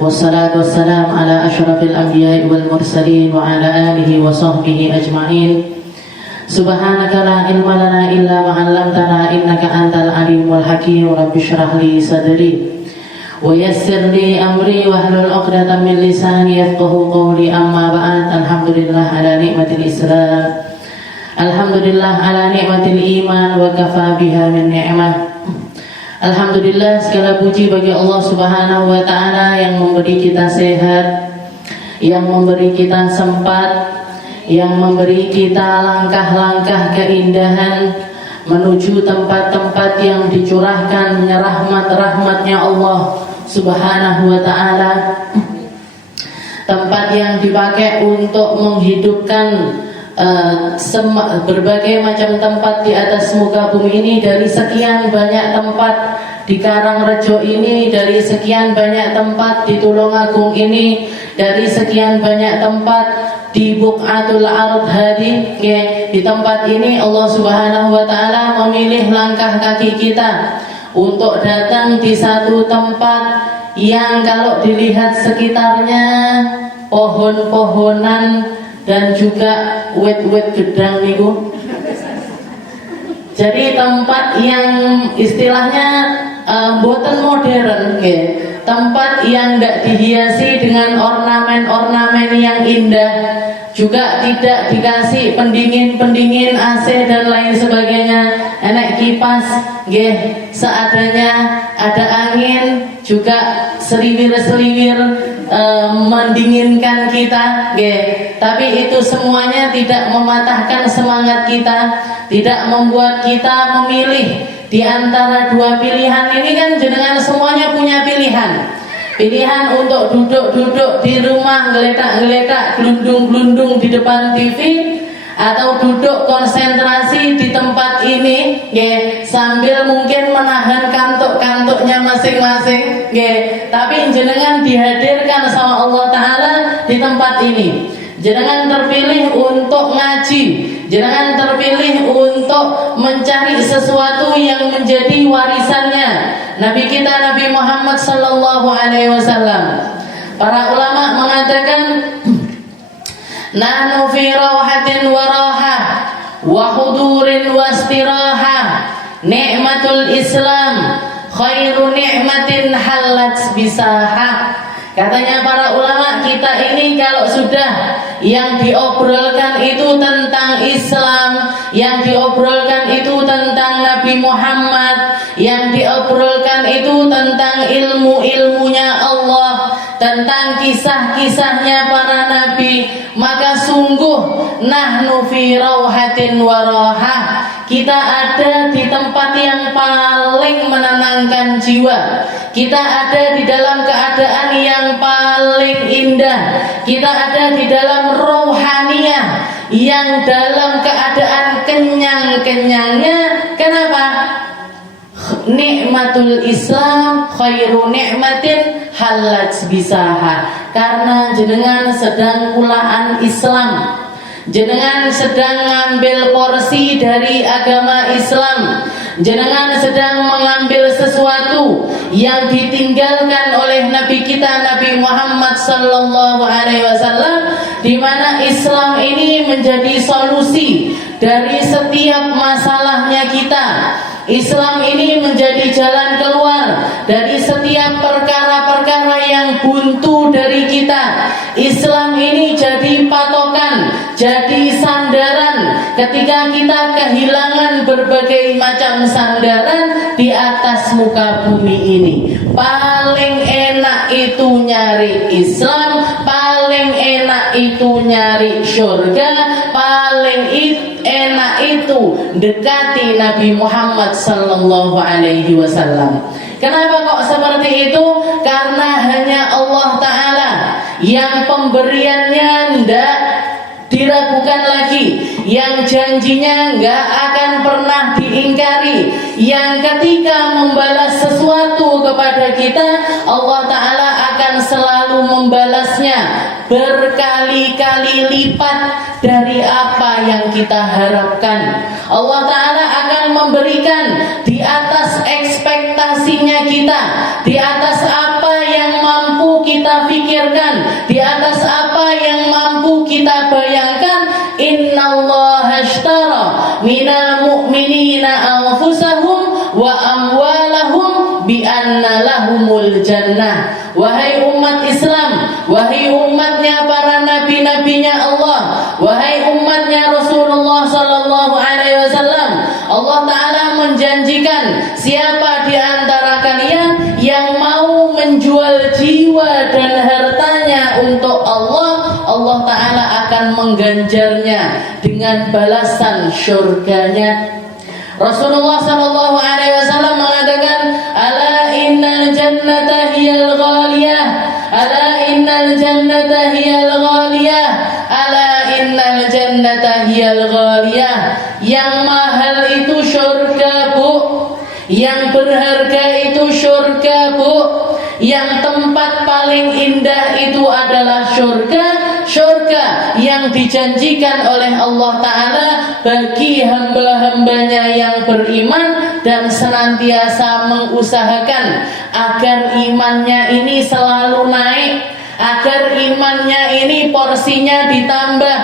والصلاة والسلام على أشرف الأنبياء والمرسلين وعلى آله وصحبه أجمعين. سبحانك لا علم لنا إلا ما علمتنا إنك أنت العليم الحكيم. رب اشرح لي صدري ويسر لي أمري واحلل عقدة من لساني يفقهوا قولي. أما بعد. الحمد لله على نعمة الإسلام، alhamdulillah ala nikmatil iman wa kafa biha min ni'mah. Alhamdulillah, segala puji bagi Allah Subhanahu wa taala yang memberi kita sehat, yang memberi kita sempat, yang memberi kita langkah-langkah keindahan menuju tempat-tempat yang dicurahkan rahmat-rahmatnya Allah Subhanahu wa taala. Tempat yang dipakai untuk menghidupkan berbagai macam tempat di atas muka bumi ini. Dari sekian banyak tempat di Karangrejo ini, dari sekian banyak tempat di Tulungagung ini, dari sekian banyak tempat di Buqatul Ard Hadi, di tempat ini Allah Subhanahu wa taala memilih langkah kaki kita untuk datang di satu tempat yang kalau dilihat sekitarnya pohon-pohonan dan juga wet-wet gedang niku. Jadi tempat yang istilahnya boten modern, tempat yang tidak dihiasi dengan ornamen-ornamen yang indah, juga tidak dikasih pendingin-pendingin AC dan lain sebagainya. Enak kipas, seadanya, ada angin, juga seliwir-seliwir mendinginkan kita, tapi itu semuanya tidak mematahkan semangat kita, tidak membuat kita memilih di antara dua pilihan ini. Kan jenengan semuanya punya pilihan untuk duduk-duduk di rumah geletak-geletak, gelundung-gelundung di depan TV, atau duduk konsentrasi di tempat ini, sambil mungkin menahan kantuk-kantuknya masing-masing, tapi jenengan dihadirkan sama Allah Ta'ala di tempat ini. Jenengan terpilih untuk ngaji, jenengan terpilih untuk mencari sesuatu yang menjadi warisannya Nabi kita Nabi Muhammad sallallahu alaihi wasallam. Para ulama mengatakan, nahnu fi rawhatin wa rahah wa hudurin wa istirahah, ni'matul Islam khairu ni'matin halat bisahah. Katanya para ulama, kita ini kalau sudah yang diobrolkan itu tentang Islam, yang diobrolkan itu tentang Nabi Muhammad, yang diobrolkan itu tentang ilmu-ilmunya Allah, tentang kisah-kisahnya para nabi, maka sungguh nahnu fi rawhatin wa rahah, kita ada di tempat yang paling menenangkan jiwa, kita ada di dalam keadaan yang paling indah, kita ada di dalam rohaniyah yang dalam keadaan kenyang-kenyangnya. Kenapa? Nikmatul Islam khairu nikmatin halat bisaha. Karena jenengan sedang pulaan Islam, jenengan sedang ngambil porsi dari agama Islam, jenengan sedang mengambil sesuatu yang ditinggalkan oleh Nabi kita Nabi Muhammad sallallahu alaihi wasallam, di mana Islam ini menjadi solusi dari setiap masalahnya kita. Islam ini menjadi jalan keluar dari setiap perkara-perkara yang buntu dari kita. Islam ini jadi patokan, jadi sandaran ketika kita kehilangan berbagai macam sandaran di atas muka bumi ini. Paling enak itu nyari Islam, paling enak itu nyari surga, paling enak itu dekati Nabi Muhammad sallallahu alaihi wasallam. Kenapa kok seperti itu? Karena hanya Allah Ta'ala yang pemberiannya ndak diragukan lagi, yang janjinya nggak akan pernah diingkari, yang ketika membalas sesuatu kepada kita, Allah Ta'ala akan selalu membalasnya berkali-kali lipat dari apa yang kita harapkan. Allah Ta'ala akan memberikan di atas ekspektasinya kita, di atas apa yang mampu kita mukhlisina anfusahum wa amwalahum bi anna lahumul jannah. Wahai umat Islam, wahai umatnya para nabi-nabinya Allah, wahai umatnya Rasulullah sallallahu alaihi wasallam, Allah taala menjanjikan siapa di antara kalian yang mau menjual jiwa dan hartanya untuk Allah, Allah taala akan mengganjarnya dengan balasan syurganya. Rasulullah sallallahu alaihi wasallam mengatakan, ala innal jannata hiyal ghaliyah, ala innal jannata hiyal ghaliyah, ala innal jannata hiyal ghaliyah. Yang mahal itu surga, Bu. Yang berharga itu surga, Bu. Yang tempat paling indah itu adalah surga. Surga yang dijanjikan oleh Allah Ta'ala bagi hamba-hambanya yang beriman dan senantiasa mengusahakan agar imannya ini selalu naik, agar imannya ini porsinya ditambah.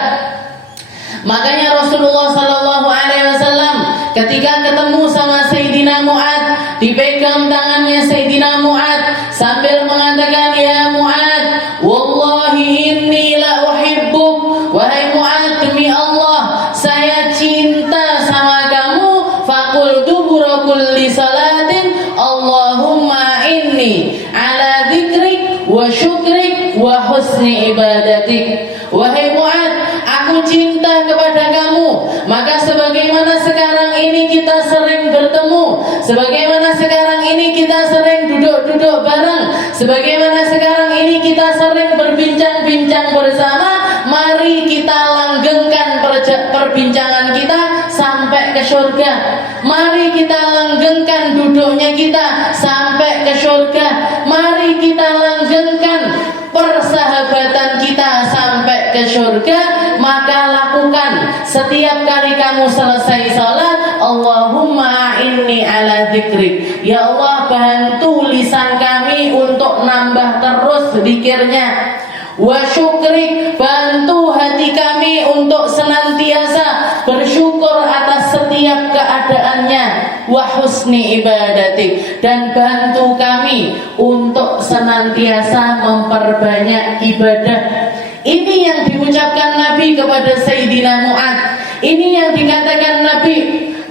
Makanya Rasulullah Sallallahu Alaihi Wasallam ketika ketemu sama Sayyidina Mu'ad, dipegang tangannya Sayyidina Mu'ad sambil mengatakan, ya Mu'ad, wallahi inni la uhibbuk. Wahai Mu'ad, demi Allah saya cinta sama kamu. Faqul dubura kulli salatin Allahumma inni ala dzikrik wa syukrik wa husni ibadatik. Wahai Mu'ad, aku cinta kepada kamu. Maka sebagaimana sekarang ini kita sering bertemu, sebagaimana sekarang ini kita sering duduk-duduk bareng, sebagaimana sekarang ini kita sering berbincang-bincang bersama, mari kita langgengkan perbincangan kita sampai ke surga. Mari kita langgengkan duduknya kita sampai ke surga. Mari kita langgengkan persahabatan kita sampai ke surga. Maka lakukan setiap kali kamu selesai salat, Allahumma inni ala dzikrik. Ya Allah, bantu lisan kami untuk nambah terus zikirnya. Wa syukrik, bantu hati kami untuk senantiasa bersyukur atas setiap keadaannya. Wa husni ibadatik, dan bantu kami untuk senantiasa memperbanyak ibadah. Ini yang diucapkan Nabi kepada Sayyidina Mu'ad. Ini yang dikatakan Nabi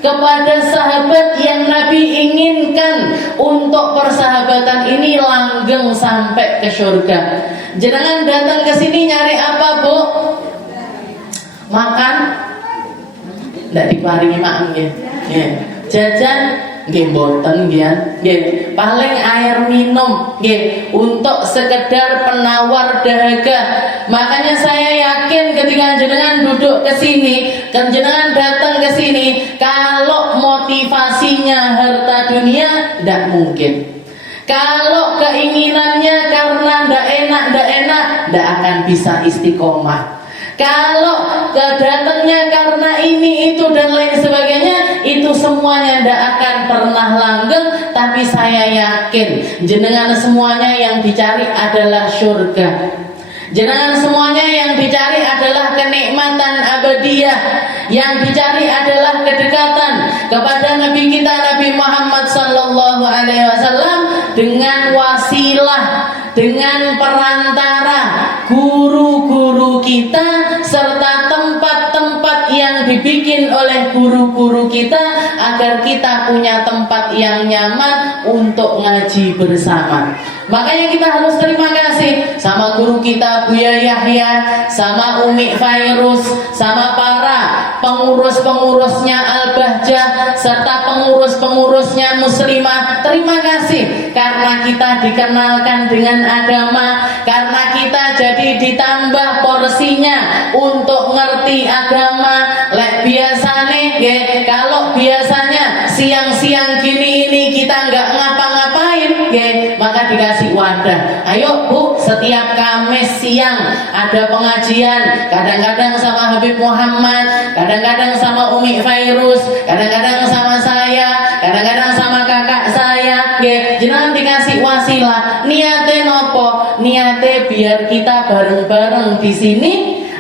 kepada sahabat yang Nabi inginkan untuk persahabatan ini langgeng sampai ke surga. Jangan datang ke sini nyari apa, Bu? Makan? Nggak diparingi makan ya. Jajan? Nggih mboten nggih. Paling air minum nggih untuk sekedar penawar dahaga. Makanya saya yakin ketika jenengan duduk ke sini, jenengan datang ke sini, kalau motivasinya harta dunia, ndak mungkin. Kalau keinginannya karena ndak enak, ndak akan bisa istiqomah. Kalau datangnya karena ini, itu dan lain sebagainya, itu semuanya tidak akan pernah langgeng. Tapi saya yakin jenengan semuanya yang dicari adalah surga. Jenengan semuanya yang dicari adalah kenikmatan abadiyah. Yang dicari adalah kedekatan kepada Nabi kita Nabi Muhammad sallallahu alaihi wasallam dengan wasilah, dengan perantara guru-guru kita serta tempat-tempat yang dibikin oleh guru-guru kita agar kita punya tempat yang nyaman untuk ngaji bersama. Makanya kita harus terima kasih sama guru kita Buya Yahya, sama Umi Fairuz, sama para pengurus-pengurusnya Al-Bahjah serta pengurus-pengurusnya Muslimah. Terima kasih karena kita dikenalkan dengan agama, karena kita jadi ditambah porsinya untuk ngerti agama. Lek biasane nggih, kalau biasanya siang-siang gini ini kita nggak ngapa-ngapain nggih, maka dikasih wadah. Ayo Bu, setiap Kamis siang ada pengajian, kadang-kadang sama Habib Muhammad, kadang-kadang sama Umi Fairuz, kadang-kadang sama saya, kadang-kadang sama kakak saya nggih. Jenengan dikasih wasilah. Niate nopo? Niate biar kita bareng-bareng di sini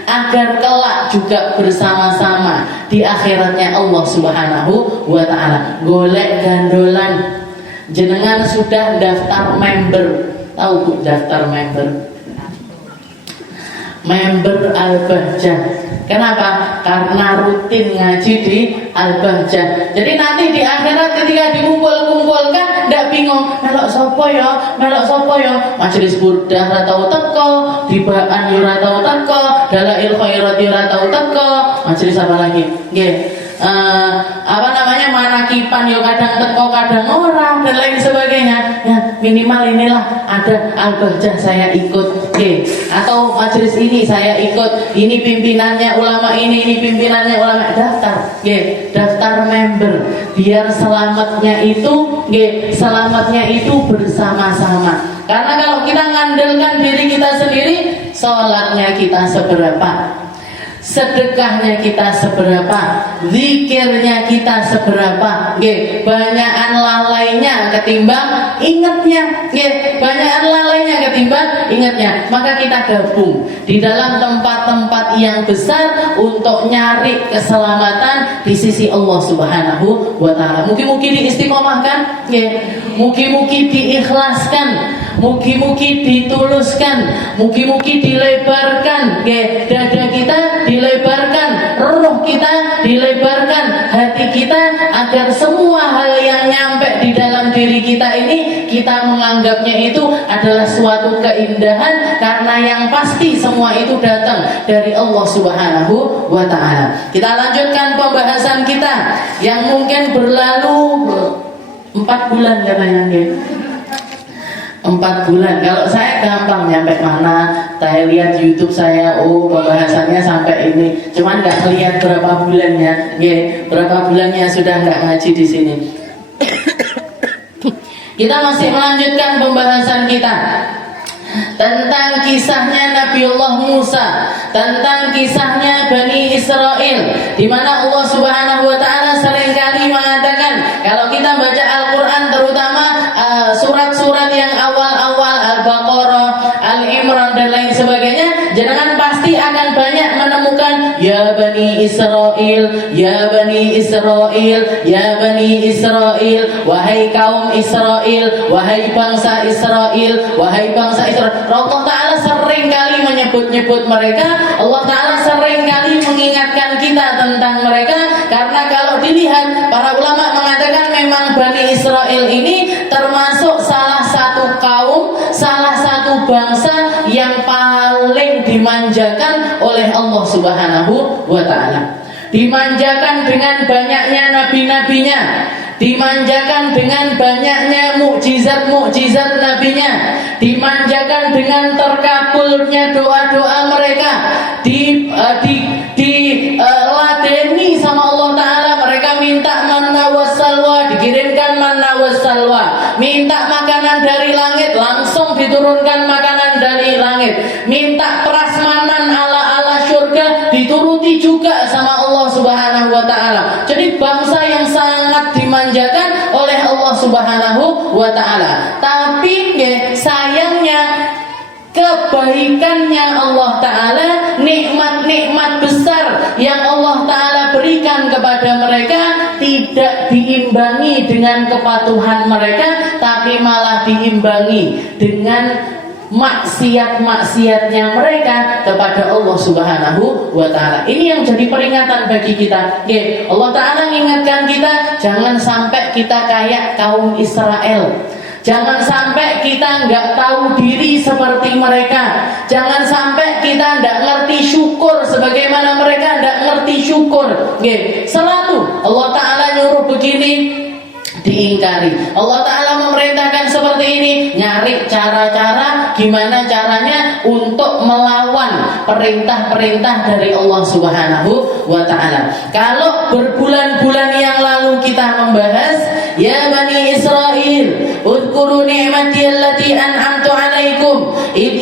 agar kelak juga bersama-sama di akhiratnya Allah Subhanahu wa taala. Golek gandolan. Jenengan sudah daftar member. Tahu Bu daftar member? Member Al-Bahjah. Kenapa? Karena rutin ngaji di Al-Bahjah. Jadi nanti di akhirat ketika dikumpul-kumpulkan ndak bingung, melok sapa ya? Melok sapa ya? Majelis Burdah ora tau teko, dibaan yo ora tau teko, Dalail Khairat yo ora tau teko. Majelis apa lagi? Nggih. Manakipan yo kadang teko kadang ora dan lain sebagainya. Ya, minimal inilah ada Al-Bahjah saya ikut. Atau majelis ini saya ikut. Ini pimpinannya ulama ini pimpinannya ulama. Daftar. Daftar member biar selamatnya itu bersama-sama. Karena kalau kita ngandalkan diri kita sendiri, sholatnya kita seberapa, sedekahnya kita seberapa, zikirnya kita seberapa, banyakan lalainya ketimbang ingatnya, banyakan lalainya ketimbang ingatnya. Maka kita gabung di dalam tempat-tempat yang besar untuk nyari keselamatan di sisi Allah Subhanahu wa taala. Mugi-mugi diistiqomahkan, mugi-mugi diikhlaskan, mugi-mugi dituluskan, mugi-mugi dilebarkan, dada kita dilebarkan, roh kita dilebarkan, hati kita, agar semua hal yang nyampe di dalam diri kita ini kita menganggapnya itu adalah suatu keindahan, karena yang pasti semua itu datang dari Allah Subhanahu wa taala. Kita lanjutkan pembahasan kita yang mungkin berlalu 4 bulan katanya. 4 bulan. Kalau saya gampang nyampe mana, saya lihat YouTube saya, pembahasannya sampai ini. Cuman nggak lihat berapa bulannya, berapa bulannya sudah nggak ngaji di sini. Kita masih melanjutkan pembahasan kita tentang kisahnya Nabiullah Musa, tentang kisahnya Bani Israel, di mana Allah Subhanahu wa taala seringkali mengatakan, kalau kita baca Al-Qur'an terutama surat-surat yang awal-awal, Al-Baqarah, Al-Imran dan lain sebagainya, jangan pasti akan banyak menemukan ya Bani Israel, ya Bani Israel, ya Bani Israel, wahai kaum Israel, wahai bangsa Israel, wahai bangsa Israel. Allah Ta'ala sering kali menyebut-nyebut mereka. Allah Ta'ala sering kali mengingatkan kita tentang mereka. Karena kalau dilihat, para ulama mengatakan memang Bani Israel ini termasuk salah satu kaum, salah satu bangsa yang paling dimanjakan oleh Allah Subhanahu wa ta'ala. Dimanjakan dengan banyaknya nabi-nabinya, dimanjakan dengan banyaknya mukjizat-mukjizat nabinya, dimanjakan dengan terkabulnya doa-doa mereka, ladeni sama Allah Ta'ala. Mereka minta manna wassalwa, dikirimkan manna wassalwa. Minta makanan dari langit, langsung diturunkan makanan dari langit. Minta prasmanan ala surga, dituruti juga sama Allah Subhanahu wa ta'ala. Jadi bangsa yang sangat dimanjakan oleh Allah Subhanahu wa ta'ala. Tapi sayangnya, kebaikannya Allah Ta'ala, nikmat-nikmat besar yang Allah Ta'ala berikan kepada mereka tidak diimbangi dengan kepatuhan mereka, tapi malah diimbangi dengan maksiat-maksiatnya mereka kepada Allah Subhanahu wa ta'ala. Ini yang jadi peringatan bagi kita. Allah Ta'ala mengingatkan kita, jangan sampai kita kayak kaum Israel. Jangan sampai kita nggak tahu diri seperti mereka. Jangan sampai kita nggak ngerti syukur sebagaimana mereka nggak ngerti syukur. Selalu Allah Ta'ala nyuruh begini, diingkari. Allah Ta'ala memerintahkan seperti ini, nyari cara-cara gimana caranya untuk melawan perintah-perintah dari Allah Subhanahu wa ta'ala. Kalau berbulan-bulan yang lalu kita membahas ya Bani Israel, udhkuru ni'mati allati an'amtu alaikum id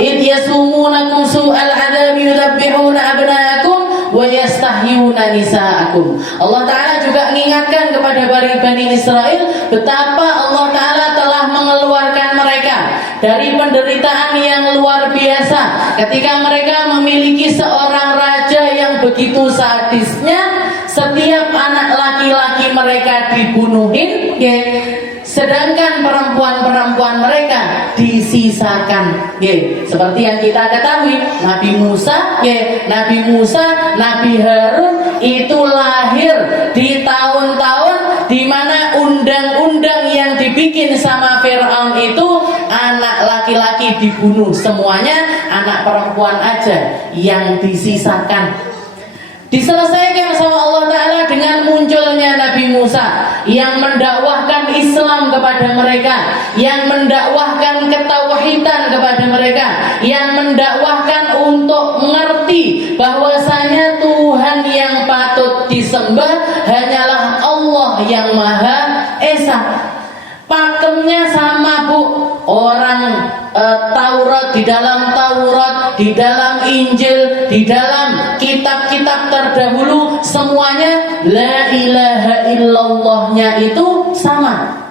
yasumunakum su'al adabi yudabbihuna abnaakum wa yastahyuna nisaakum. Allah Ta'ala juga mengingatkan kepada Bani Israel betapa Allah Ta'ala telah mengeluarkan mereka dari penderitaan yang luar biasa ketika mereka memiliki seorang raja yang begitu sadisnya. Setiap anak laki-laki mereka dibunuhin, sedangkan perempuan-perempuan mereka disisakan. Seperti yang kita ketahui, Nabi Musa, Nabi Harun itu lahir di tahun-tahun di mana undang-undang yang dibikin sama Fir'aun itu anak laki-laki dibunuh semuanya, anak perempuan aja yang disisakan. Diselesaikan sama Allah Ta'ala dengan munculnya Nabi Musa yang mendakwahkan Islam kepada mereka, yang mendakwahkan ketauhidan kepada mereka, yang mendakwahkan untuk mengerti bahwasanya Tuhan yang patut disembah hanyalah Allah yang Maha Esa. Pakemnya sama, Bu. Orang Taurat, di dalam Taurat, di dalam Injil, di dalam kitab-kitab terdahulu, semuanya la ilaha illallahnya itu sama.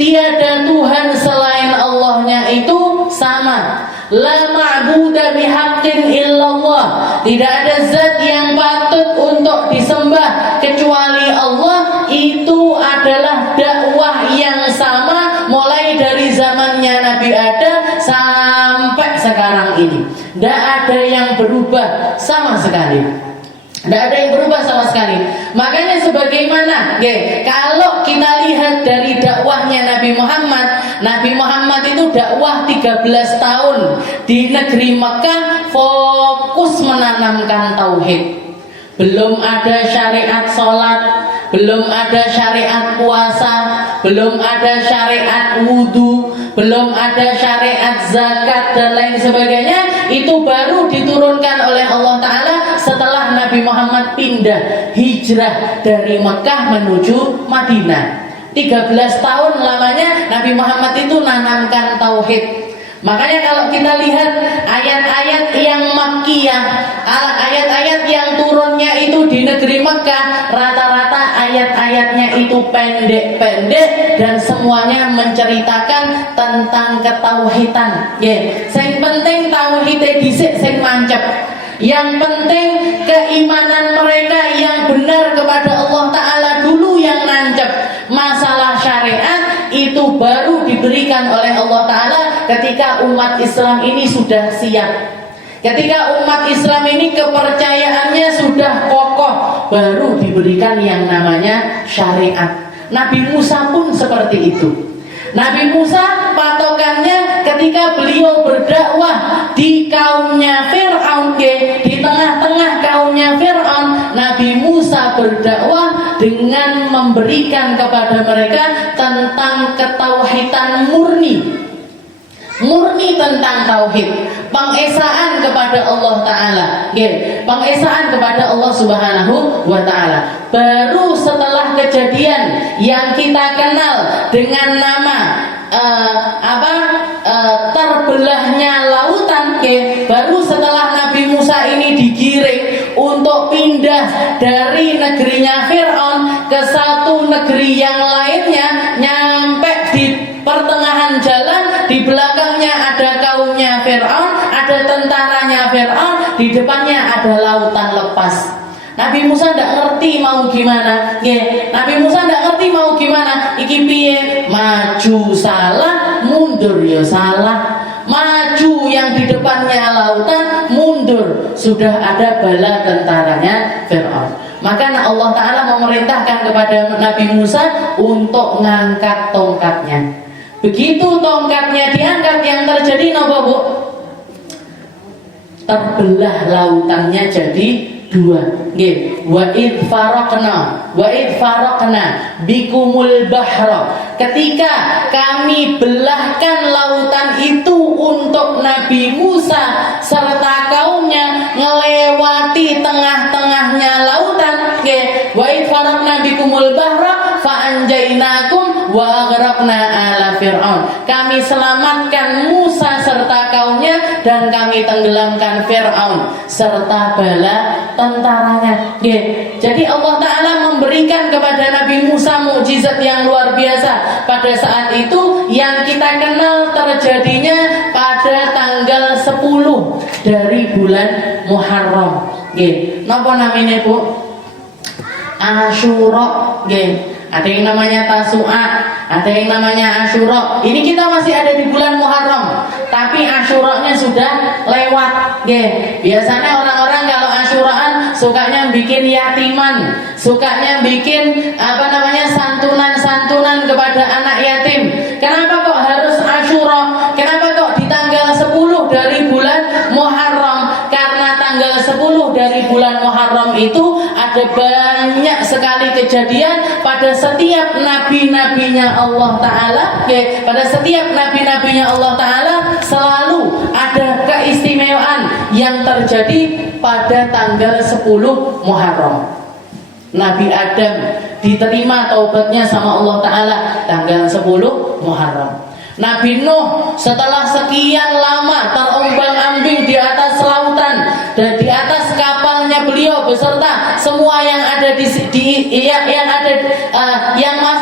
Tiada Tuhan selain Allahnya itu sama. La ma'buda bihaqqin illallah. Tidak ada zat yang patut untuk disembah kecuali Allah. Itu adalah dakwah yang sama mulai dari zamannya Nabi Adam sampai sekarang ini. Tidak ada yang berubah sama sekali. Tidak ada yang berubah sama sekali. Makanya sebagaimana kalau kita lihat dari dakwahnya Nabi Muhammad itu dakwah 13 tahun di negeri Mekah, fokus menanamkan tauhid. Belum ada syariat sholat, belum ada syariat puasa, belum ada syariat wudhu, belum ada syariat zakat dan lain sebagainya. Itu baru diturunkan oleh Allah Ta'ala setelah Nabi Muhammad pindah hijrah dari Mekah menuju Madinah. 13 tahun lamanya Nabi Muhammad itu nanamkan tauhid. Makanya kalau kita lihat ayat-ayat yang Makkiyah, ayat-ayat yang turunnya itu di negeri Mekah, rata-rata ayat-ayatnya itu pendek-pendek dan semuanya menceritakan tentang ketauhidan. Yang penting tauhidnya dhisik sing mancep. Yang penting keimanan mereka yang benar kepada Allah Ta'ala dulu yang nancep. Masalah syariat itu baru diberikan oleh Allah Ta'ala ketika umat Islam ini sudah siap. Ketika umat Islam ini kepercayaannya sudah kokoh, baru diberikan yang namanya syariat. Nabi Musa pun seperti itu. Nabi Musa patokannya ketika beliau berdakwah di kaumnya Fir'aun, di tengah-tengah kaumnya Fir'aun, Nabi Musa berdakwah dengan memberikan kepada mereka tentang ketauhidan murni tentang tauhid, pengesaan kepada Allah Ta'ala, pengesaan kepada Allah Subhanahu wa Ta'ala. Baru setelah kejadian yang kita kenal dengan nama terbelahnya lautan, baru setelah Nabi Musa ini digiring untuk pindah dari negerinya Fir'aun ke satu negeri yang lainnya, nyampe di pertengahan jalan, di belakangnya ada kaumnya Fir'aun, ada tentaranya Fir'aun, di depannya ada lautan lepas. Nabi Musa tidak ngerti mau gimana. Nabi Musa tidak ngerti mau gimana. Iki piye? Maju salah, mundur ya salah. Maju yang di depannya lautan, mundur sudah ada bala tentaranya Fir'aun. Maka Allah Ta'ala memerintahkan kepada Nabi Musa untuk mengangkat tongkatnya. Begitu tongkatnya diangkat, yang terjadi apa, Bu? Terbelah lautannya jadi dua. Wa id faraqna bikumul bahra. Ketika kami belahkan lautan itu untuk Nabi Musa serta kaumnya ngelewati tengah-tengahnya lautan. Wa id faraqna bikumul bahra fa anjainakum wa aghraqna ala fir'aun. Kami selamatkan Musa serta kaumnya dan kami tenggelamkan Fir'aun serta bala tentaranya. Jadi Allah Ta'ala memberikan kepada Nabi Musa mukjizat yang luar biasa. Pada saat itu yang kita kenal terjadinya dari bulan Muharram. Nggih, napa namanya Bu? Asyura, nggih. Ada yang namanya Tasu'a, ada yang namanya Asyura. Ini kita masih ada di bulan Muharram, tapi Asyuranya sudah lewat. Nggih. Biasanya orang-orang kalau Asyuraan sukanya bikin yatiman, sukanya bikin santunan-santunan kepada anak yatim. Kenapa kok harus Asyura? Kenapa kok di tanggal 10 dari bulan Muharram? Karena tanggal 10 dari bulan Muharram itu ada banyak sekali kejadian pada setiap nabi-nabinya Allah Ta'ala. Pada setiap nabi-nabinya Allah Ta'ala selalu ada keistimewaan yang terjadi pada tanggal 10 Muharram. Nabi Adam diterima taubatnya sama Allah Ta'ala tanggal 10 Muharram. Nabi Nuh setelah sekian lama terombang-ambing di atas lautan dan di atas kapalnya beliau beserta semua yang ada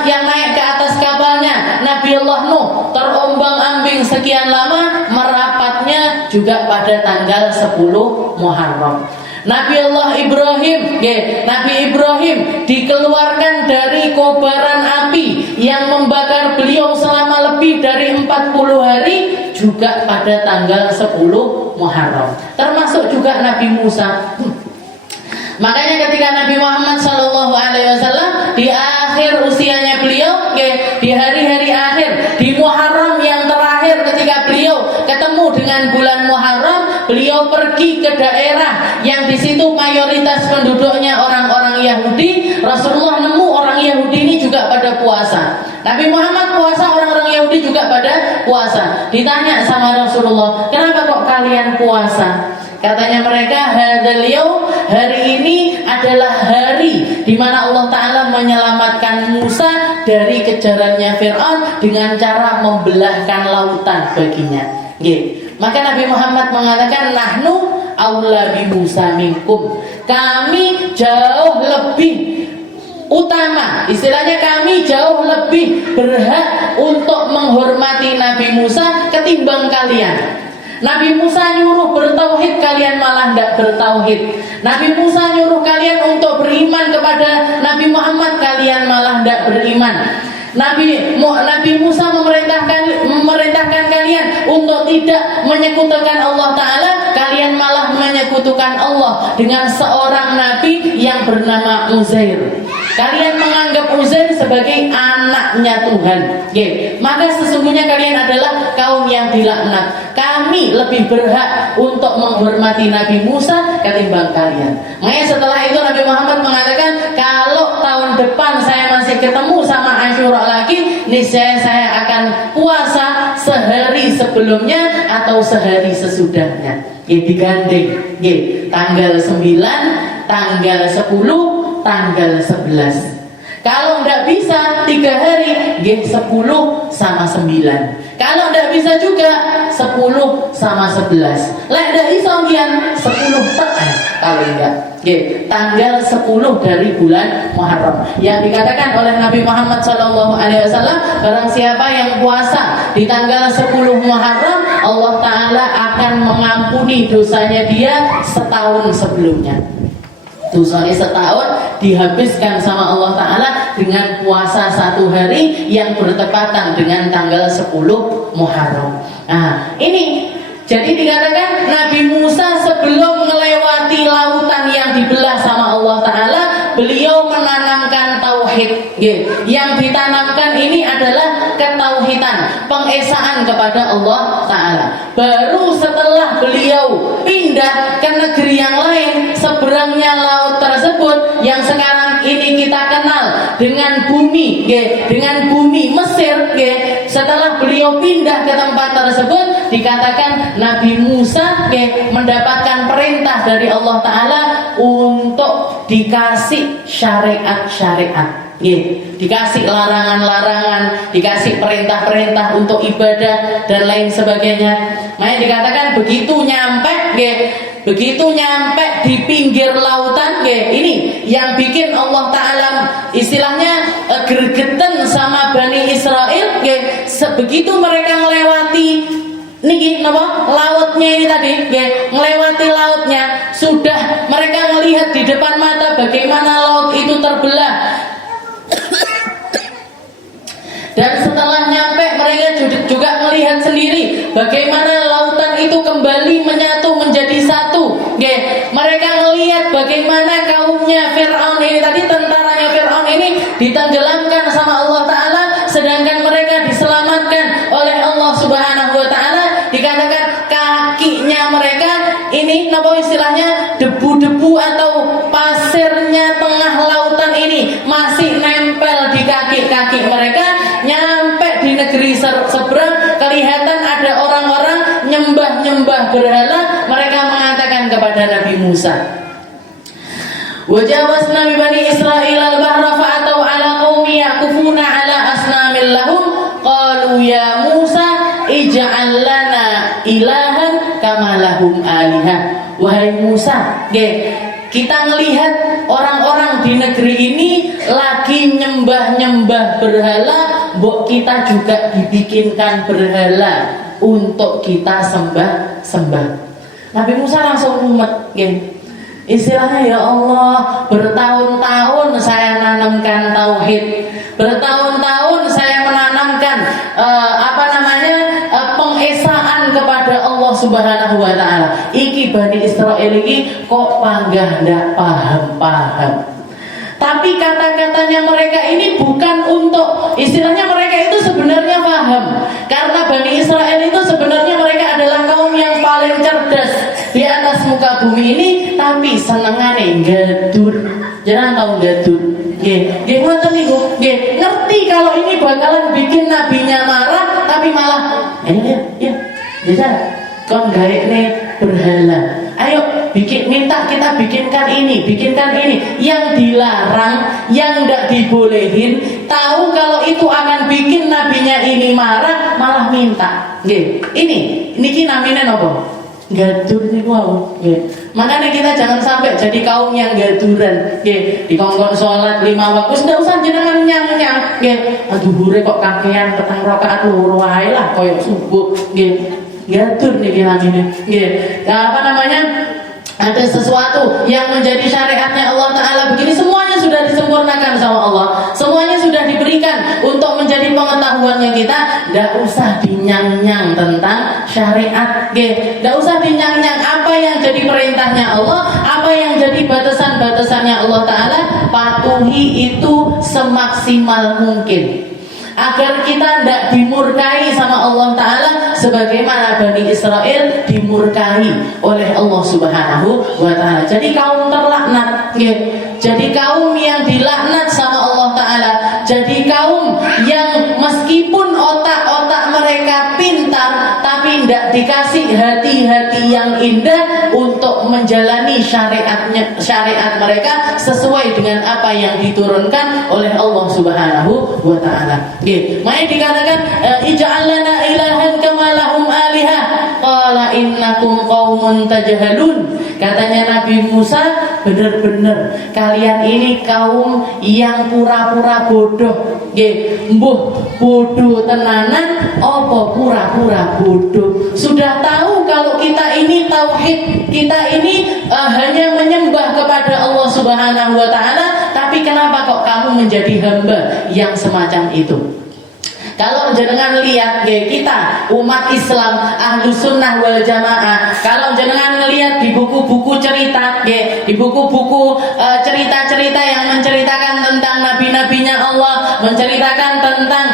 yang naik ke atas kapalnya, Nabi Allah Nuh terombang-ambing sekian lama, merapatnya juga pada tanggal 10 Muharram. Nabi Allah Ibrahim, Nabi Ibrahim dikeluarkan dari kobaran api yang membakar beliau selama lebih dari 40 hari juga pada tanggal 10 Muharram. Termasuk juga Nabi Musa. Makanya ketika Nabi Muhammad SAW di akhir usianya beliau, di hari-hari akhir, di Muharram yang terakhir ketika beliau ketemu dengan bulan Muharram, beliau pergi ke daerah yang di situ mayoritas penduduknya orang-orang Yahudi. Rasulullah nemu orang Yahudi ini juga pada puasa. Nabi Muhammad puasa, orang-orang Yahudi juga pada puasa. Ditanya sama Rasulullah, kenapa kok kalian puasa? Katanya mereka, hari ini adalah hari di mana Allah Ta'ala menyelamatkan Musa dari kejarannya Fir'aun dengan cara membelahkan lautan baginya. Maka Nabi Muhammad mengatakan, nahnu aula bi Musa minkum. Kami jauh lebih utama, istilahnya kami jauh lebih berhak untuk menghormati Nabi Musa ketimbang kalian. Nabi Musa nyuruh bertauhid, kalian malah tidak bertauhid. Nabi Musa nyuruh kalian untuk beriman kepada Nabi Muhammad, kalian malah tidak beriman. Nabi Musa memerintahkan kalian untuk tidak menyekutukan Allah Ta'ala, kalian malah menyekutukan Allah dengan seorang Nabi yang bernama Uzair. Kalian menganggap Uzair sebagai anaknya Tuhan. Maka sesungguhnya kalian adalah kaum yang dilaknat. Kami lebih berhak untuk menghormati Nabi Musa ketimbang kalian. Makanya setelah itu Nabi Muhammad mengatakan, kalau tahun depan saya masih ketemu sama Asyura lagi, niscaya saya akan puasa sehari sebelumnya atau sehari sesudahnya. Digandeng. Tanggal 9, tanggal 10, tanggal 11. Kalau tidak bisa 3 hari, 10 sama 9. Kalau tidak bisa juga 10 sama 11. Lek tidak bisa kian 10 tekan. Kalau tidak, tanggal 10 dari bulan Muharram. Yang dikatakan oleh Nabi Muhammad SAW, barang siapa yang puasa di tanggal 10 Muharram, Allah Ta'ala akan mengampuni dosanya dia setahun sebelumnya. Dosanya setahun dihabiskan sama Allah Ta'ala dengan puasa 1 hari yang bertepatan dengan tanggal 10 Muharram. Nah, ini jadi dikatakan Nabi Musa sebelum melewati lautan yang dibelah sama Allah Ta'ala, beliau menanamkan tauhid. Yang ditanamkan ini adalah ketauhidan, pengesaan kepada Allah Ta'ala. Baru setelah beliau pindah ke negeri yang lain, seberangnya laut tersebut yang sekarang ini kita kenal dengan bumi, dengan bumi Mesir. Setelah beliau pindah ke tempat tersebut, dikatakan Nabi Musa mendapatkan perintah dari Allah Ta'ala untuk dikasih syariat-syariat. Dikasih larangan-larangan, dikasih perintah-perintah untuk ibadah dan lain sebagainya. Makanya dikatakan begitu nyampe di pinggir lautan, ini yang bikin Allah Ta'ala istilahnya gergeten sama Bani Israel. Begitu mereka melewati niki napa lautnya ini tadi, melewati lautnya, sudah mereka melihat di depan mata bagaimana laut itu terbelah. Dan setelah nyampe mereka juga melihat sendiri bagaimana lautan itu kembali menyatu menjadi satu. Mereka melihat bagaimana kaumnya Fir'aun ini tadi, tentaranya Fir'aun ini ditenggelamkan sama Allah Ta'ala, sedangkan mereka diselamatkan oleh Allah Subhanahu Wa Ta'ala. Dikatakan kakinya mereka ini apa istilahnya, debu-debu atau pasirnya tengah lautan ini masih nempel di kaki-kaki mereka. Nyampe di negeri seberang, kelihatan ada orang-orang nyembah-nyembah berhala. Mereka mengatakan kepada Nabi Musa, wajawazna bi bani Israil al-bahra fa'atau ala qaumi yakufuna ala asnamil lahum qalu ya Musa ij'al lana ilahan kama lahum alihah. Wahai Musa, kita melihat orang-orang di negeri ini lagi nyembah-nyembah berhala, mbok kita juga dibikinkan berhala untuk kita sembah-sembah. Nabi Musa langsung umet, istilahnya, ya Allah, bertahun-tahun saya nanamkan tauhid, bertahun-tahun saya menanamkan pengesaan kepada Allah Subhanahu Wa Ta'ala. Iki Bani Israel iki kok panggah ndak paham-paham. Tapi kata-katanya mereka ini bukan untuk, istilahnya mereka itu sebenarnya paham. Karena Bani Israel itu sebenarnya mereka adalah kaum yang paling cerdas di atas muka bumi ini, tapi senengane gadur. Jangan tahu gadur. Ngoten niku, ngerti kalau ini bakalan bikin nabinya marah, tapi malah bisa kon gaekne berhala. Ayo minta kita bikinkan ini yang dilarang, yang tidak dibolehin. Tahu kalau itu akan bikin nabinya ini marah, malah minta. Ini namanya apa? Gadur niku wau. Makanya kita jangan sampai jadi kaum yang gaduran. Dikongkon sholat 5 waktu, sudah usah jenengan nyang-nyang. Duhure kok kakean petang rakaat loro wae lah koyo subuh. Gadur nih namanya. Apa namanya? Ada sesuatu yang menjadi syariatnya Allah Ta'ala begini, semuanya sudah disempurnakan sama Allah, semuanya sudah diberikan untuk menjadi pengetahuannya kita. Tidak usah dinyang-nyang tentang syariat, tidak usah dinyang-nyang apa yang jadi perintahnya Allah, apa yang jadi batasan-batasannya Allah Ta'ala. Patuhi itu semaksimal mungkin agar kita tidak dimurkai sama Allah Ta'ala sebagaimana Bani Israel dimurkai oleh Allah Subhanahu Wa Ta'ala. Jadi kaum terlaknat, jadi kaum yang dilaknat sama Allah Ta'ala, jadi kaum yang meskipun otak-otak mereka pintar, tapi tidak dikasih hati-hati yang indah untuk menjalani syariat mereka sesuai dengan apa yang diturunkan oleh Allah Subhanahu Wa Ta'ala. Makanya dikatakan ij'al lana ilahan kama lahum alihah qala innakum qaumun tajhalun. Katanya Nabi Musa, benar-benar kalian ini kaum yang pura-pura bodoh. Mbuh bodoh tenanan apa pura-pura bodoh. Sudah tahu kalau kita ini tauhid, kita ini hanya menyembah kepada Allah Subhanahu Wa Ta'ala, tapi kenapa kok kamu menjadi hamba yang semacam itu? Kalau jenengan lihat kita umat Islam Ahlus Sunnah wal Jamaah, kalau jenengan lihat di buku-buku cerita, di buku-buku cerita-cerita yang menceritakan tentang nabi-nabinya Allah, menceritakan tentang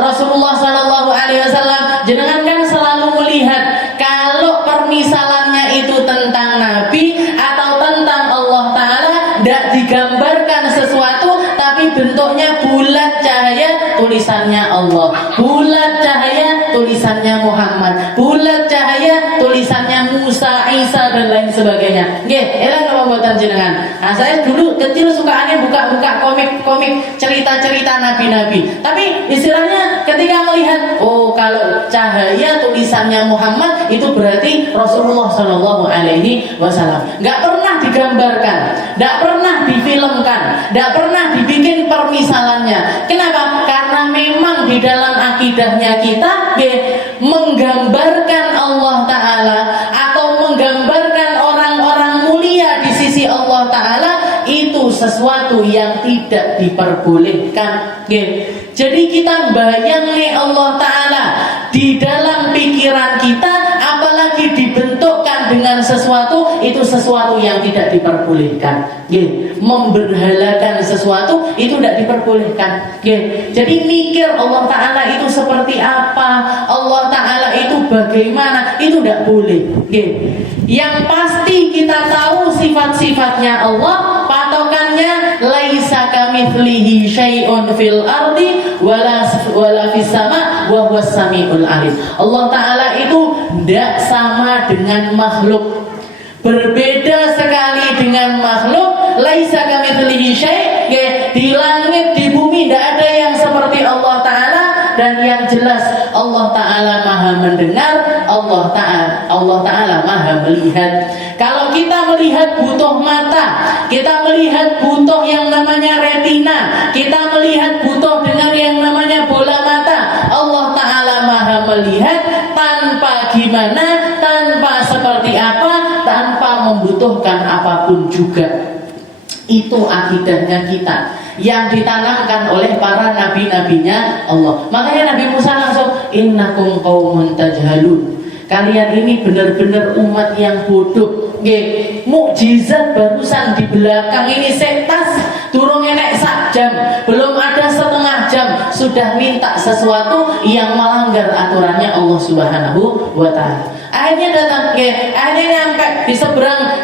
Rasulullah SAW, jenengan kan selalu melihat kalau permisalannya itu tentang nabi atau tentang Allah Ta'ala, tidak digambarkan sesuatu, tapi bentuknya bulat cahaya, tulisannya Allah, bulat cahaya, tulisannya Muhammad, bulat cahaya, tulisannya Musa, Isa, dan lain sebagainya. Elang apa buatan jenengan? Nah, saya dulu kecil sukaannya buka-buka komik-komik cerita-cerita nabi-nabi. Tapi istilahnya ketika melihat, oh kalau cahaya tulisannya Muhammad, itu berarti Rasulullah SAW. Nggak pernah digambarkan, nggak pernah difilmkan, nggak pernah dibikin permisalannya. Kenapa? Karena memang di dalam akidahnya kita menggambarkan Allah Ta'ala atau menggambarkan orang-orang mulia di sisi Allah Ta'ala, itu sesuatu yang tidak diperbolehkan. Jadi kita bayang nih Allah Ta'ala di dalam pikiran kita, apalagi dibentukkan dengan sesuatu, itu sesuatu yang tidak diperbolehkan. Memberhalakan sesuatu itu tidak diperbolehkan. Jadi mikir Allah Ta'ala itu seperti apa, Allah Ta'ala itu bagaimana, itu tidak boleh. Yang pasti kita tahu sifat-sifatnya Allah, patokannya laisa kamitslihi syai'un fil ardi wala fis sama wa huwas samiul alim. Allah Ta'ala itu tidak sama dengan makhluk, berbeda sekali dengan makhluk. Laisa kamitslihi syai', di langit di bumi tidak ada yang seperti Allah Ta'ala. Dan yang jelas Allah Ta'ala maha mendengar, Allah Ta'ala maha melihat. Kalau kita melihat butuh mata, kita melihat butuh yang namanya retina, kita melihat butuh dengan yang namanya bola mata, Allah Ta'ala maha melihat tanpa gimana, tanpa seperti apa, tanpa membutuhkan apapun juga. Itu akidahnya kita yang ditanamkan oleh para nabi-nabinya Allah. Makanya Nabi Musa langsung, innakum qaumun tajhalun, kalian ini benar-benar umat yang bodoh. Mukjizat barusan di belakang ini setas, durung enek sak jam, belum ada setengah jam, sudah minta sesuatu yang melanggar aturannya Allah Subhanahu wa Ta'ala. Akhirnya datang, akhirnya nyampe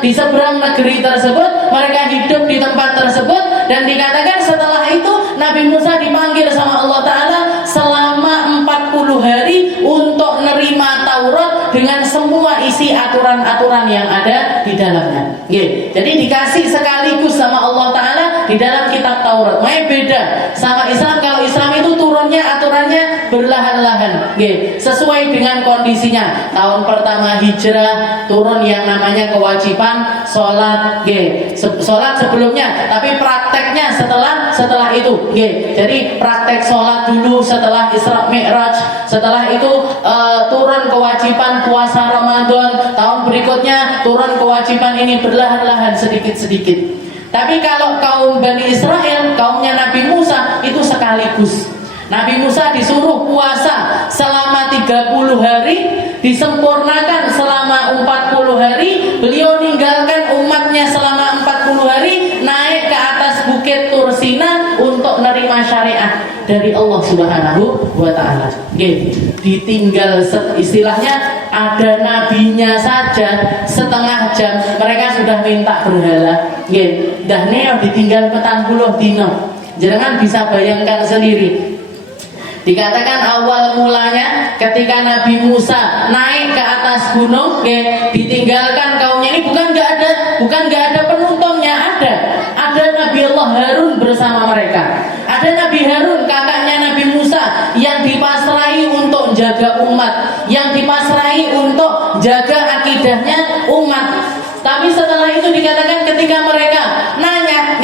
di seberang negeri tersebut, mereka hidup di tempat tersebut, dan dikatakan setelah itu Nabi Musa dipanggil sama Allah Ta'ala selama 40 hari untuk nerima Taurat dengan semua isi aturan-aturan yang ada di dalamnya. Jadi dikasih sekaligus sama Allah Ta'ala di dalam kitab Taurat. Makanya beda sama Islam. Kalau Islam itu turunnya aturannya berlahan-lahan, sesuai dengan kondisinya. Tahun pertama hijrah turun yang namanya kewajiban sholat, sholat sebelumnya, tapi prakteknya setelah itu. Jadi praktek sholat dulu setelah Isra Mi'raj, setelah itu turun kewajiban puasa Ramadan, tahun berikutnya turun kewajiban ini berlahan-lahan sedikit-sedikit. Tapi kalau kaum Bani Israel, kaumnya Nabi Musa, itu sekaligus. Nabi Musa disuruh puasa selama 30 hari, disempurnakan selama 40 hari, beliau ninggalkan umatnya selama 40 hari, naik ke atas bukit Tursina untuk menerima syariat dari Allah Subhanahu wa Ta'ala. Ditinggal istilahnya ada nabinya saja setengah jam mereka sudah minta berhala. Dah neo ditinggal 40 dino. Jangan bisa bayangkan sendiri. Dikatakan awal mulanya ketika Nabi Musa naik ke atas gunung, ditinggalkan kaumnya ini bukan nggak ada penuntungnya, ada Nabi Allah Harun bersama mereka. Ada Nabi Harun kakaknya Nabi Musa yang dipasrahi untuk jaga umat, yang dipasrahi untuk jaga akidahnya umat. Tapi setelah itu dikatakan ketika mereka nanya,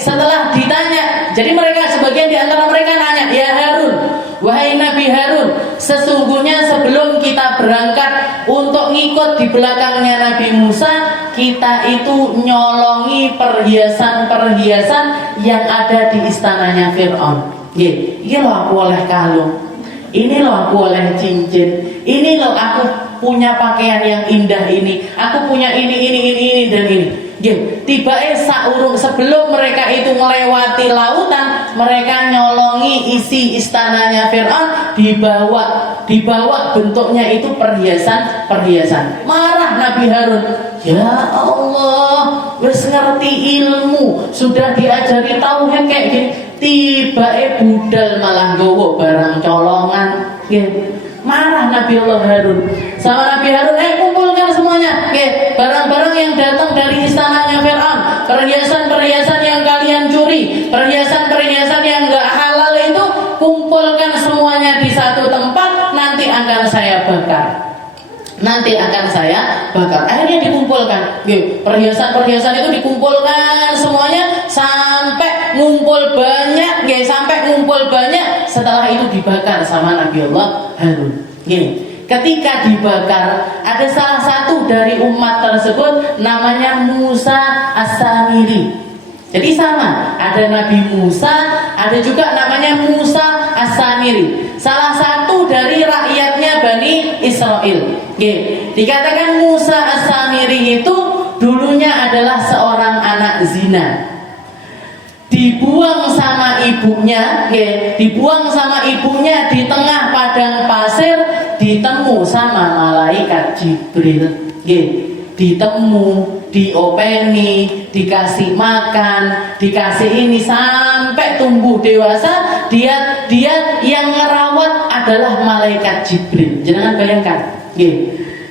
setelah ditanya, jadi mereka sebagian di antara mereka nanya, ya Harun, wahai Nabi Harun, sesungguhnya sebelum kita berangkat untuk ngikut di belakangnya Nabi Musa, kita itu nyolongi perhiasan-perhiasan yang ada di istananya Fir'aun. Ini loh aku oleh kalung, ini loh aku oleh cincin, ini loh aku punya pakaian yang indah ini, aku punya ini dan ini. Tiba-tiba saurung sebelum mereka itu melewati lautan, mereka nyolongi isi istananya Fir'aun, dibawa bentuknya itu perhiasan. Marah Nabi Harun, ya Allah, wis ngerti ilmu, sudah diajari tauhid kayak gini, tiba-tiba budal malah gowo barang colongan. Marah Nabi Allah Harun sama Nabi Harun, kumpulkan semuanya, barang-barang yang datang dari istananya Fir'aun, perhiasan-perhiasan yang kalian curi, perhiasan-perhiasan yang gak halal itu, kumpulkan semuanya di satu tempat, nanti akan saya bakar. Akhirnya dikumpulkan, perhiasan-perhiasan itu dikumpulkan semuanya sampai ngumpul banyak. Setelah itu dibakar sama Nabi Allah Harun. Ketika dibakar, ada salah satu dari umat tersebut namanya Musa As-Samiri. Jadi sama, ada Nabi Musa, ada juga namanya Musa As-Samiri. Salah satu dari rakyatnya Bani Israel. Oke. Dikatakan Musa As-Samiri itu dulunya adalah seorang anak zina. Dibuang sama ibunya, dibuang sama ibunya di tengah padang pasir, ditemu sama malaikat Jibril, ditemu, diopeni, dikasih makan, dikasih ini sampai tumbuh dewasa. Dia yang merawat adalah malaikat Jibril. Jangan bayangkan,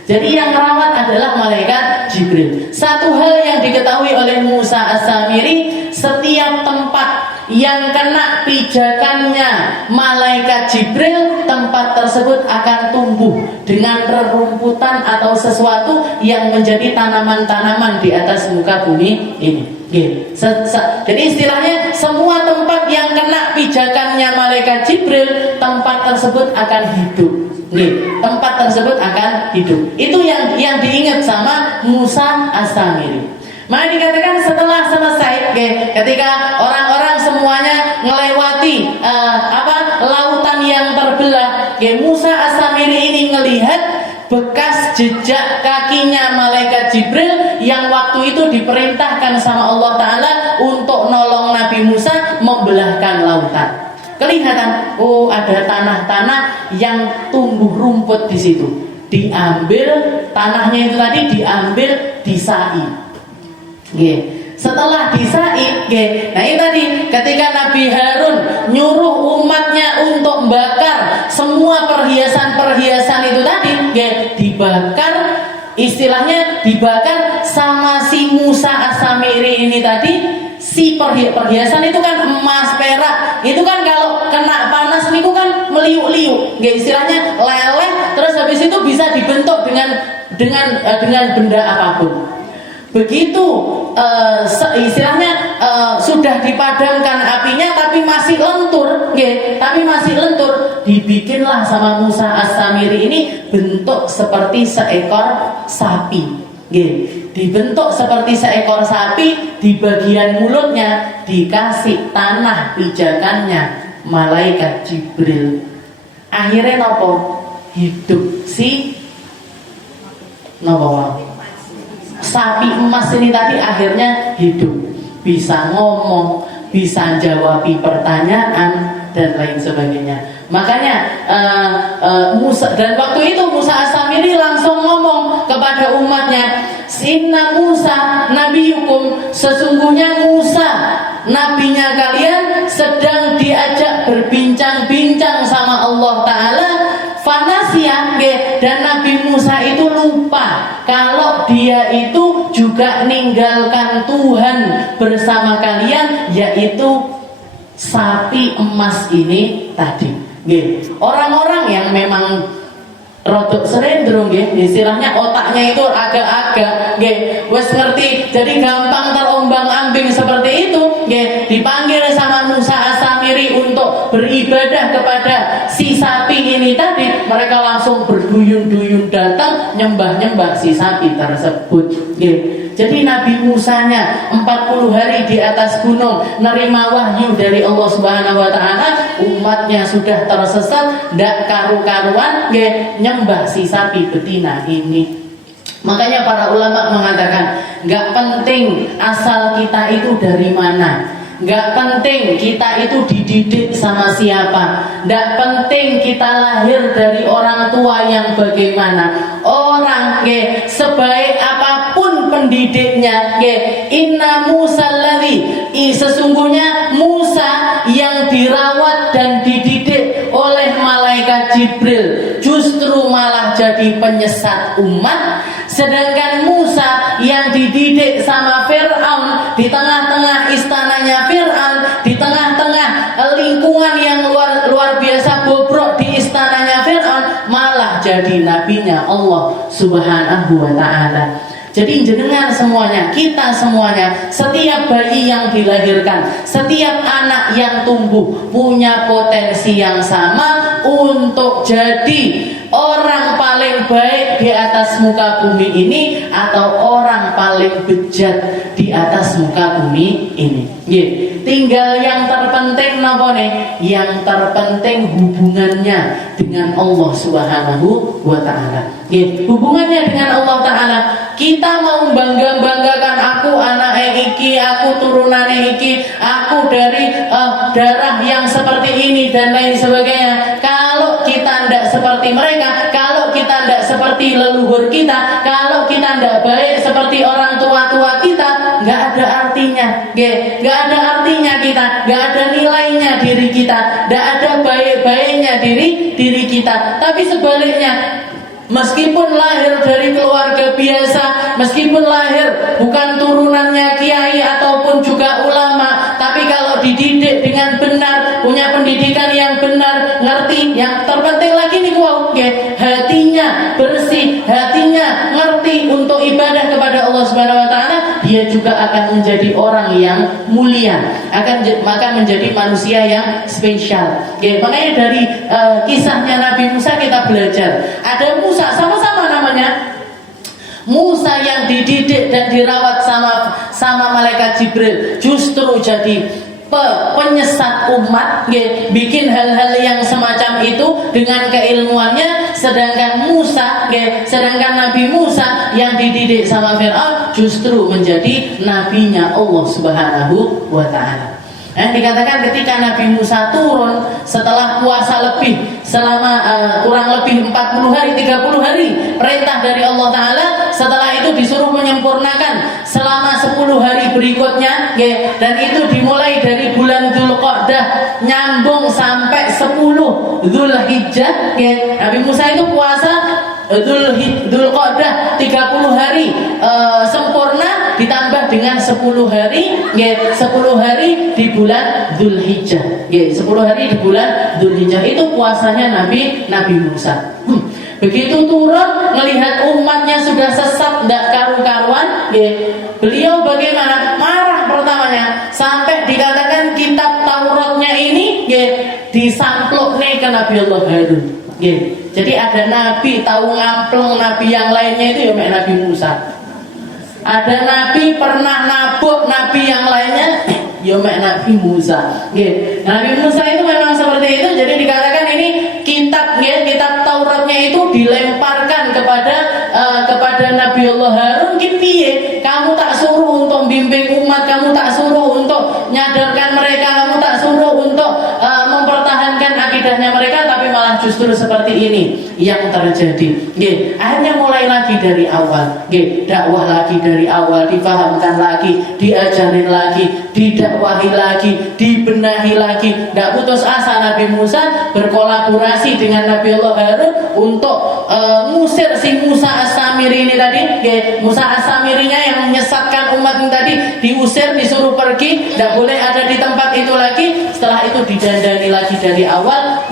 jadi yang merawat adalah malaikat Jibril. Satu hal yang diketahui oleh Musa As-Samiri, setiap tempat yang kena pijakannya malaikat Jibril, tempat tersebut akan tumbuh dengan rerumputan atau sesuatu yang menjadi tanaman-tanaman di atas muka bumi ini. Jadi istilahnya semua tempat yang kena pijakannya malaikat Jibril, tempat tersebut akan hidup. Tempat tersebut akan hidup. Itu yang diingat sama Musa As-Samiri. Maka dikatakan setelah selesai, ketika orang-orang semuanya melewati lautan yang terbelah, Musa As-Samiri ini melihat bekas jejak kakinya malaikat Jibril yang waktu itu diperintahkan sama Allah Ta'ala untuk nolong Nabi Musa membelahkan lautan. Kelihatan, ada tanah-tanah yang tumbuh rumput di situ. Diambil tanahnya itu tadi, diambil, disai. Setelah disai, nah ini tadi ketika Nabi Harun nyuruh umatnya untuk bakar semua perhiasan-perhiasan itu tadi, dibakar, istilahnya dibakar sama si Musa As-Samiri ini tadi. Si perhiasan itu kan emas, perak, itu kan kalau kena panas niku kan meliuk-liuk, istilahnya leleh, terus habis itu bisa dibentuk dengan benda apapun. Begitu istilahnya sudah dipadamkan apinya tapi masih lentur, dibikinlah sama Musa As-Samiri ini bentuk seperti seekor sapi. Dibentuk seperti seekor sapi, di bagian mulutnya dikasih tanah pijakannya malaikat Jibril. Akhirnya nopo? Hidup si nopo? Sapi emas ini tadi akhirnya hidup, bisa ngomong, bisa jawabi pertanyaan dan lain sebagainya. Makanya Musa, dan waktu itu Musa As-Samiri langsung ngomong kepada umatnya, Inna Musa nabiyukum, sesungguhnya Musa nabinya kalian sedang diajak berbincang-bincang sama Allah Ta'ala. Fanasya, dan Nabi Musa itu lupa kalau dia itu juga ninggalkan Tuhan bersama kalian, yaitu sapi emas ini tadi. Orang-orang yang memang rodok serendrung, istilahnya otaknya itu agak-agak, wes ngerti, jadi gampang terombang-ambing seperti itu, dipanggil sama Musa As-Samiri untuk beribadah kepada si sapi ini tadi, mereka langsung berduyun-duyun datang nyembah-nyembah si sapi tersebut. Jadi Nabi Musanya 40 hari di atas gunung nerima wahyu dari Allah Subhanahu wa Ta'ala, umatnya sudah tersesat, ndak karu-karuan, nyembah si sapi betina ini. Makanya para ulama mengatakan, nggak penting asal kita itu dari mana, nggak penting kita itu dididik sama siapa, nggak penting kita lahir dari orang tua yang bagaimana. Orang sebaik apapun pendidiknya, Inna Musa sesungguhnya Musa yang dirawat dan dididik oleh malaikat Jibril justru malah jadi penyesat umat. Sedangkan Musa yang dididik sama Fir'aun di tengah-tengah istananya Fir'aun, di tengah-tengah lingkungan yang luar biasa bobrok di istananya Fir'aun, malah jadi nabinya Allah Subhanahu wa Ta'ala. Jadi jenengan semuanya, kita semuanya, setiap bayi yang dilahirkan, setiap anak yang tumbuh punya potensi yang sama untuk jadi orang paling baik di atas muka bumi ini atau orang paling bejat di atas muka bumi ini. Tinggal yang terpenting napa nih? Yang terpenting hubungannya dengan Allah Subhanahu wa taala. Hubungannya dengan Allah taala. Kita mau bangga-banggakan aku anak iki, aku turunan iki, aku dari darah yang seperti ini dan lain sebagainya. Kalau kita tidak seperti mereka, kalau kita tidak seperti leluhur kita, kalau kita tidak baik seperti orang tua-tua kita, nggak ada artinya, nggak ada artinya kita, nggak ada nilainya diri kita, nggak ada baik-baiknya diri kita. Tapi sebaliknya, meskipun lahir dari keluarga biasa, meskipun lahir bukan turunannya kiai ataupun juga ulama, tapi kalau dididik dengan benar, punya pendidikan yang benar, ngerti, yang terpenting lagi nih hatinya bersih, hatinya ngerti untuk ibadah kepada Allah Subhanahu wa taala, dia juga akan menjadi orang yang mulia, akan menjadi manusia yang spesial. Makanya dari kisahnya Nabi Musa kita belajar. Ada Musa, sama-sama namanya Musa, yang dididik dan dirawat sama malaikat Jibril, justru jadi penyesat umat, bikin hal-hal yang semacam itu dengan keilmuannya. Sedangkan Nabi Musa yang dididik sama Fir'aun justru menjadi nabinya Allah Subhanahu wa ta'ala. Dikatakan ketika Nabi Musa turun setelah puasa selama kurang lebih 40 hari, 30 hari perintah dari Allah Ta'ala, setelah itu disuruh menyempurnakan selama 10 hari berikutnya, dan itu dimulai dari bulan Dzulqa'dah nyambung sampai 10 Dzulhijjah. Nabi Musa itu puasa Dzulqa'dah 30 hari sempurna ditambah dengan 10 hari 10 hari di bulan Dzulhijjah. 10 hari di bulan Dzulhijjah itu puasanya Nabi Musa. Begitu turun melihat umatnya sudah sesat tidak karu-karuan, beliau bagaimana? Marah pertamanya, sampai dikatakan kitab Tauratnya ini disampluk nih ke Nabi Allah Harun. Jadi ada nabi tahu ngampleng nabi yang lainnya itu ya Nabi Musa. Ada nabi pernah nabok nabi yang lainnya ya Nabi Musa. Nabi Musa itu memang seperti itu. Jadi dikatakan ini kitab Tauratnya itu dilemparkan kepada Nabi Allah Harun. Piye? Kamu tak suruh untuk bimbing umat, kamu tak suruh untuk nyadarkan mereka, kamu tak suruh untuk mempertahankan akidahnya mereka, tapi malah justru seperti ini yang terjadi. Akhirnya mulai lagi dari awal, dakwah lagi dari awal, difahamkan lagi, diajarin lagi, didakwahi lagi, dibenahi lagi. Tidak putus asa Nabi Musa berkolaborasi dengan Nabi Allah Harun untuk ngusir si Musa As-Samiri ini tadi. Musa As-Samirinya yang menyesatkan umat ini tadi diusir, disuruh pergi, tidak boleh ada di tempat itu lagi. Setelah itu didandani lagi dari awal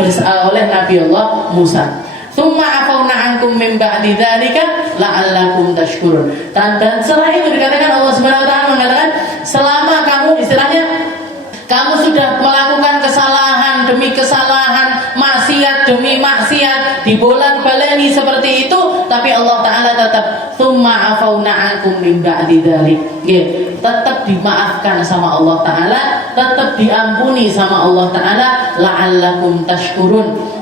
oleh Nabi Allah Musa. Tsumma afauna ankum min ba'di dzalika la'allakum tashkurun. Dan setelah itu dikatakan Allah Subhanahu wa taala mengatakan, selama kamu istilahnya kamu sudah melakukan kesalahan demi kesalahan, maksiat demi maksiat, dibolak-baleni seperti itu, tapi Allah Ta'ala tetap tsumma afauna ankum min ba'di dzalik. Tetap dimaafkan sama Allah Ta'ala, tetap diampuni sama Allah Ta'ala, la'allakum tashkurun.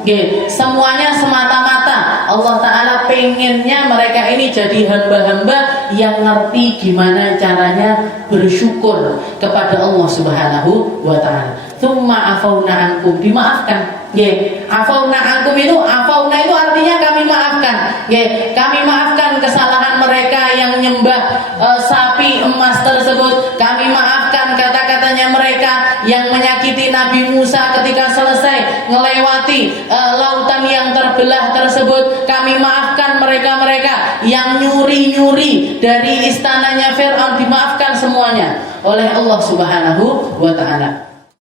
Semuanya semata-mata Allah Ta'ala pengennya mereka ini jadi hamba-hamba yang ngerti gimana caranya bersyukur kepada Allah Subhanahu wa ta'ala. Tsumma afauna ankum, dimaafkan. Afauna ankum itu, afauna itu artinya kami maafkan. Kami maafkan kesalahan mereka yang nyembah sapi emas tersebut. Kami maafkan kata-katanya mereka yang menyakiti Nabi Musa ketika selesai ngelewati lautan yang terbelah tersebut. Kami maafkan mereka-mereka yang nyuri-nyuri dari istananya Fir'aun, dimaafkan semuanya oleh Allah Subhanahu wa ta'ala.